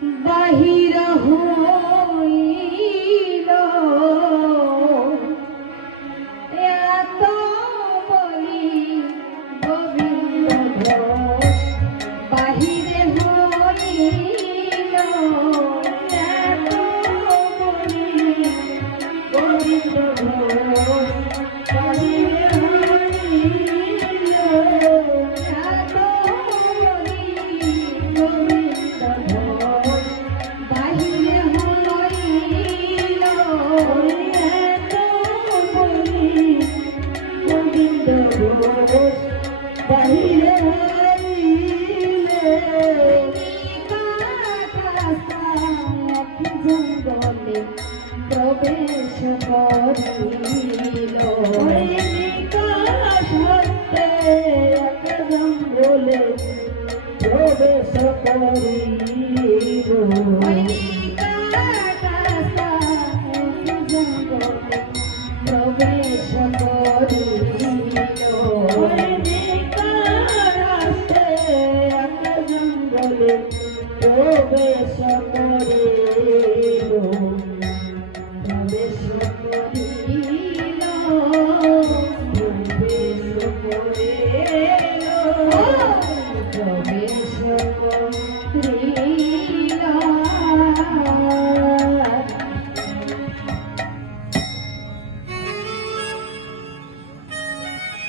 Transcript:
বাহির হইল এত বলি গোবিন্দ ঘোষ বাহিরে হইল এত বলি গোবিন্দ ঘোষ বাহিরে হইল এত বলি গোবিন্দ ঘোষ বাহিরে হইল এত বলি গোবিন্দ ঘোষ বাহিরে হইলে জঙ্গলে প্রবেশ করিল জঙ্গলে প্রবেশ করিল